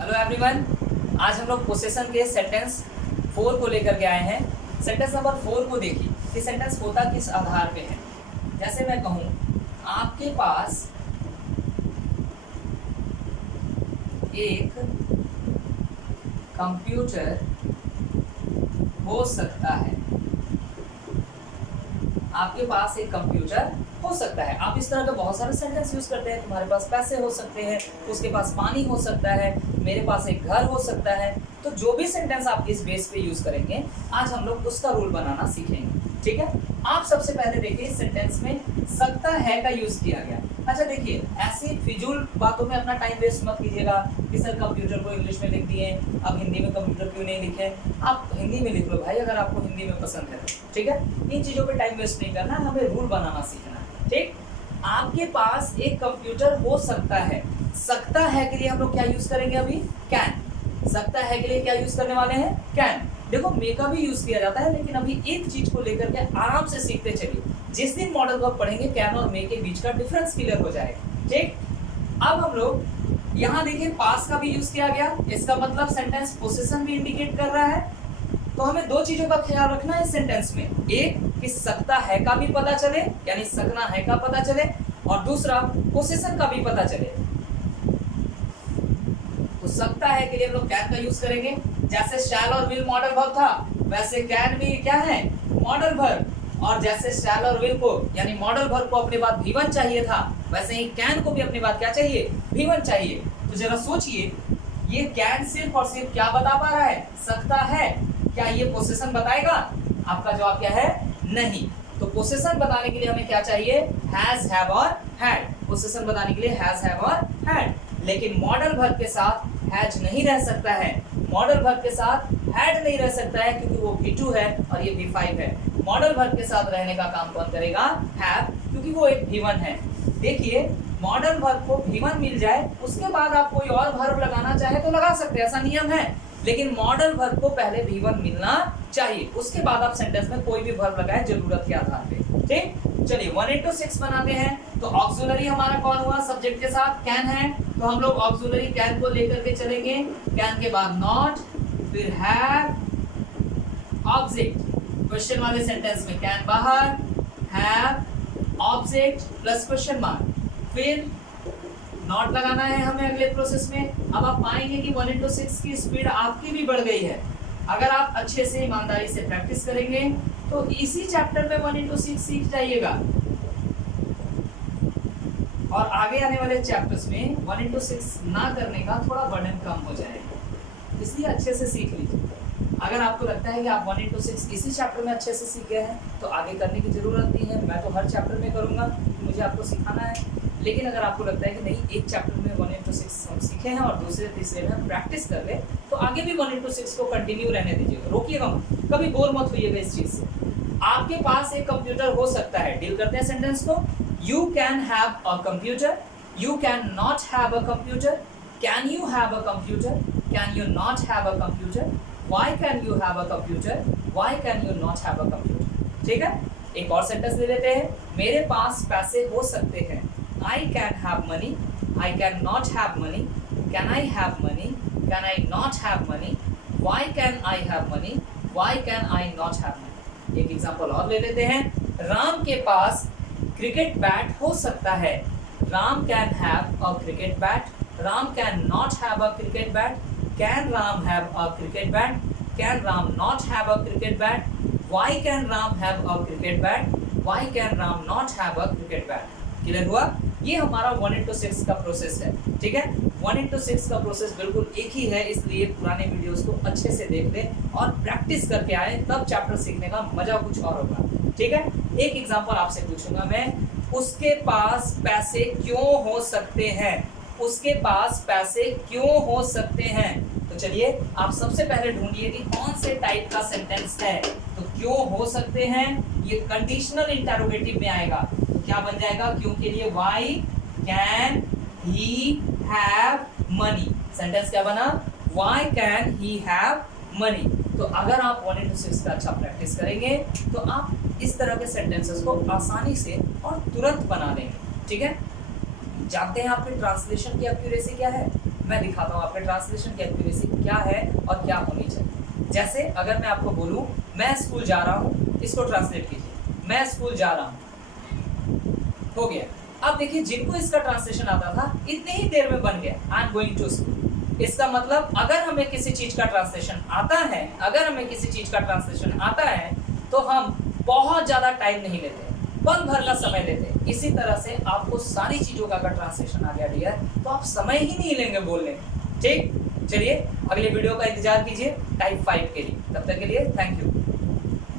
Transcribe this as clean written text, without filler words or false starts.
Hello everyone, आज हम लोग पोसेशन के सेंटेंस 4 को लेकर के आए हैं। सेंटेंस नंबर 4 को देखिए कि सेंटेंस होता किस आधार पे है। जैसे मैं कहूँ आपके पास एक कंप्यूटर हो सकता है। आपके पास एक कंप्यूटर हो सकता है। आप इस तरह के बहुत सारे सेंटेंस यूज करते हैं। तुम्हारे पास पैसे हो सकते हैं, उसके पास पानी हो सकता है, मेरे पास एक घर हो सकता है। तो जो भी सेंटेंस आप इस बेस पे यूज करेंगे, आज हम लोग उसका रूल बनाना सीखेंगे। ठीक है, आप सबसे पहले देखिए इस सेंटेंस में सकता है का यूज किया गया। अच्छा देखिए, ऐसी फिजूल बातों में अपना टाइम वेस्ट मत कीजिएगा कि सर कंप्यूटर को इंग्लिश में लिख दिए, अब हिंदी में कंप्यूटर क्यों नहीं लिखे। आप हिंदी में लिख लो भाई, अगर आपको हिंदी में पसंद है तो। ठीक है, इन चीजों पे टाइम वेस्ट नहीं करना, हमें रूल बनाना सीखना है। ठीक, आपके पास एक कंप्यूटर हो सकता है। सकता है के लिए हम लोग क्या यूज करेंगे अभी? कैन। सकता है के लिए क्या यूज करने वाले हैं? कैन। देखो मे का भी यूज किया जाता है, लेकिन अभी एक चीज को लेकर के आराम से सीखते चलिए। जिस दिन मॉडल वर्ब पढ़ेंगे, कैन और मे के बीच का डिफरेंस क्लियर हो जाएगा। ठीक, अब हम लोग यहाँ देखिए पास का भी यूज किया गया। इसका मतलब सेंटेंस पोजीशन भी इंडिकेट कर रहा है। तो हमें दो चीजों का ख्याल रखना है इस सेंटेंस में। एक कि सकता है का भी पता चले, यानी सकना है का पता चले, और दूसरा पोजीशन का भी पता चले। तो सकता है के लिए हम लोग कैन का यूज करेंगे। जैसे शैल और विल मॉडल वर्ब था, वैसे कैन भी क्या है? Modal verb. और जैसे शैल और विल को यानी मॉडल वर्ब को अपने बाद भी वन चाहिए था, वैसे ही कैन को भी अपने बाद क्या चाहिए? भी वन चाहिए। तो जरा सोचिए, ये कैन सिर्फ और सिर्फ क्या बता पा रहा है? सकता है। क्या ये पोजीशन बताएगा? आपका जवाब क्या है? नहीं। तो पोजीशन बताने के लिए हमें क्या चाहिए? हैज, हैव और हैड। पोजीशन बताने के लिए हैज, हैव और हैड। लेकिन मॉडल वर्ब के साथ हैज नहीं रह सकता है, मॉडल वर्ब के साथ हैड नहीं रह सकता है, क्योंकि वो V2 है और ये V5 है। मॉडल वर्ब के साथ रहने का काम कौन करेगा? हैव, क्योंकि वो एक V1 है। देखिए, मॉडल वर्ब को V1 मिल जाए, उसके बाद आप कोई और वर्ब लगाना चाहे तो लगा सकते हैं, ऐसा नियम है। लेकिन मॉडल वर्ब को पहले V1 मिलना चाहिए, उसके बाद आप सेंटेंस में कोई भी वर्ब लगाए जरूरत के आधार पे। ठीक, चलिए 1 into 6 बनाते हैं। तो ऑक्सिलरी हमारा कौन हुआ? सब्जेक्ट के साथ कैन है, तो हम लोग ऑक्सिलरी कैन को लेकर के चलेंगे। कैन के बाद नॉट, फिर हैव, ऑब्जेक्ट। क्वेश्चन वाले सेंटेंस में कैन बाहर, have, object plus question mark, फिर नॉट लगाना है हमें अगले प्रोसेस में। अब आप पाएंगे कि 1 into 6 की स्पीड आपकी भी बढ़ गई है। अगर आप अच्छे से ईमानदारी से प्रैक्टिस करेंगे तो इसी चैप्टर में 1 into 6 सीख जाइएगा, और आगे आने वाले चैप्टर्स में 1 into 6 ना करने का थोड़ा बर्डन कम हो जाएगा। इसलिए अच्छे से सीख लीजिए। अगर आपको लगता है कि आप 1 into 6 इसी चैप्टर में अच्छे से सीख गए हैं, तो आगे करने की जरूरत नहीं है। मैं तो हर चैप्टर में करूंगा, मुझे आपको सिखाना है। लेकिन अगर आपको लगता है कि नहीं, एक चैप्टर में 1 into 6 हम सीखे हैं और दूसरे तीसरे में हम प्रैक्टिस कर ले, तो आगे भी 1 into 6 को कंटिन्यू रहने दीजिएगा, रोकिएगा मत, कभी बोर मत होइएगा इस चीज से। आपके पास एक कंप्यूटर हो सकता है। डील करते हैं सेंटेंस को। You can have a computer, you can not have a computer, can you have a computer, can you not have a computer, why can you have a computer, why can you not have a computer. ठीक है, एक और sentence ले लेते हैं। मेरे पास पैसे हो सकते हैं। I can have money, I can not have money, can I have money, can I not have money, why can I have money, why can I not have money। एक एग्जांपल और ले लेते हैं। राम के पास क्रिकेट बैट हो सकता है। Ram can have a cricket bat, Ram can not have a cricket bat, can Ram have a cricket bat, can Ram not have a cricket bat, why can Ram have a cricket bat, why can Ram not have a cricket bat. Clear हुआ? ये हमारा 1 into 6 का process है। ठीक है, 1 into 6 का process बिल्कुल एक ही है, इसलिए पुराने वीडियोस को अच्छे से देख लें और प्रैक्टिस करके आए, तब चैप्टर सीखने का मजा कुछ और होगा। ठीक है, एक एग्जांपल आपसे पूछूंगा मैं। उसके पास पैसे क्यों हो सकते हैं? उसके पास पैसे क्यों हो सकते हैं? तो चलिए आप सबसे पहले ढूंढिए कि कौन से टाइप का सेंटेंस है। तो क्यों हो सकते हैं, ये कंडीशनल इंटरोगेटिव में आएगा। क्या बन जाएगा? क्यों के लिए why can he have money. Sentence क्या बना? Why can he have money. तो अगर आप 1 into 6 का अच्छा प्रैक्टिस करेंगे तो आप इस तरह के सेंटेंसेस को आसानी से और तुरंत बना देंगे। ठीक है, जानते हैं आपके ट्रांसलेशन की एक्यूरेसी क्या है? मैं दिखाता हूँ आपके ट्रांसलेशन की एक्यूरेसी क्या है और क्या होनी चाहिए। जैसे अगर मैं आपको बोलूँ मैं स्कूल जा रहा हूँ, इसको ट्रांसलेट कीजिए, मैं स्कूल जा रहा हूँ, हो गया। अब देखिए जिनको इसका ट्रांसलेशन आता था इतनी ही देर में बन गया I am going to school. इसका मतलब अगर हमें किसी चीज का ट्रांसलेशन आता है, अगर हमें किसी चीज का ट्रांसलेशन आता है तो हम बहुत ज्यादा टाइम नहीं लेते, पल भर का समय लेते। इसी तरह से आपको सारी चीजों का अगर ट्रांसलेशन आ गया डियर तो आप समय ही नहीं लेंगे बोलने। ठीक, चलिए अगले वीडियो का इंतजार कीजिए टाइप 5 के लिए। तब तक के लिए थैंक यू।